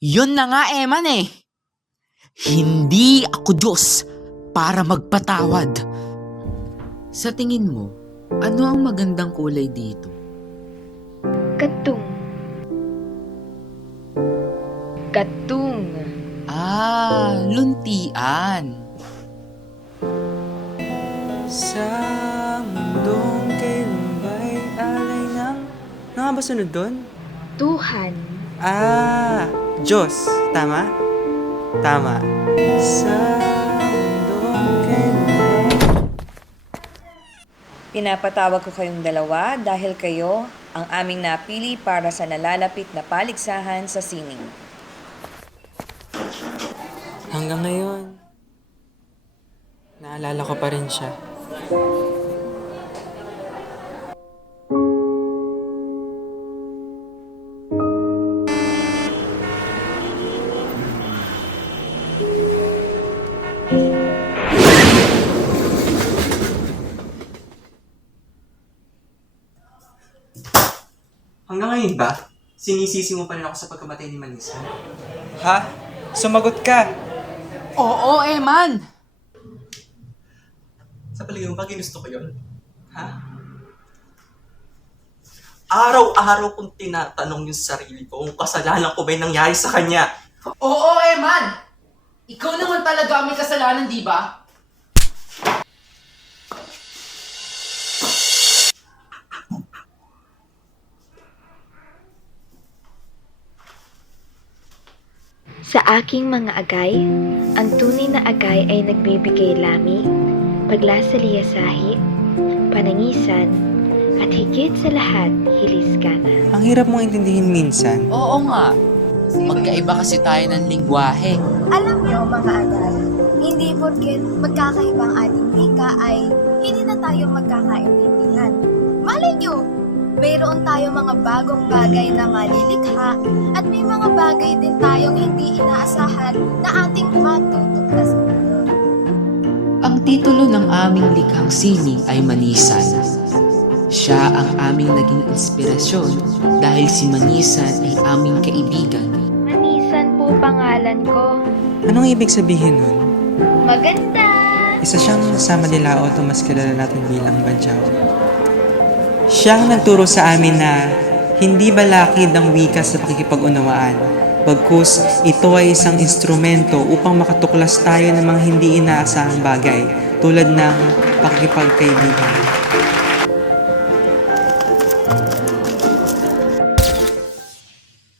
Yun na nga, Eman eh. Hindi ako Diyos para magpatawad. Sa tingin mo, ano ang magandang kulay dito? Katung. Katung. Ah, luntian. Sa mundong kailanbay alay ng... Ano nga ba sunod doon? Tuhan. Ah, Diyos. Tama? Tama. Sa. Pinapatawag ko kayong dalawa dahil kayo ang aming napili para sa nalalapit na paligsahan sa sining. Hanggang ngayon, naalala ko pa rin siya. Hanggang ngayon ba, sinisisi mo pa rin ako sa pagkamatay ni Manisa? Ha? Sumagot ka! Oo, Eman. Sa palagay mo ba ginusto ko yun? Ha? Araw-araw kong tinatanong yung sarili ko kung kasalanan ko ba yung nangyari sa kanya. Oo, Eman. Ikaw naman talaga ang may kasalanan, di ba? Sa aking mga agay, ang tunay na agay ay nagbibigay lami, paglasaliyasahi, panangisan, at higit sa lahat, hiliskana. Ang hirap mong intindihin minsan. Oo nga. Magkaiba kasi tayo ng lingwahe. Alam niyo mga agay, hindi porket magkakaiba ang ating wika ay hindi na tayo magkakaintindihan. Mayroon tayo mga bagong bagay na malilikha at may mga bagay din tayong hindi inaasahan na ating matutuklasan. Ang titulo ng aming likhang sining ay Manisan. Siya ang aming naging inspirasyon dahil si Manisan ay aming kaibigan. Manisan po pangalan ko. Anong ibig sabihin nun? Maganda! Isa siyang sama nila o mas kilala natin bilang Badyaw. Siyang nagturo sa amin na hindi balakid ang wika sa pakikipag-unawaan. Bagkus, ito ay isang instrumento upang makatuklas tayo ng mga hindi inaasahang bagay tulad ng pakikipagkaibigan.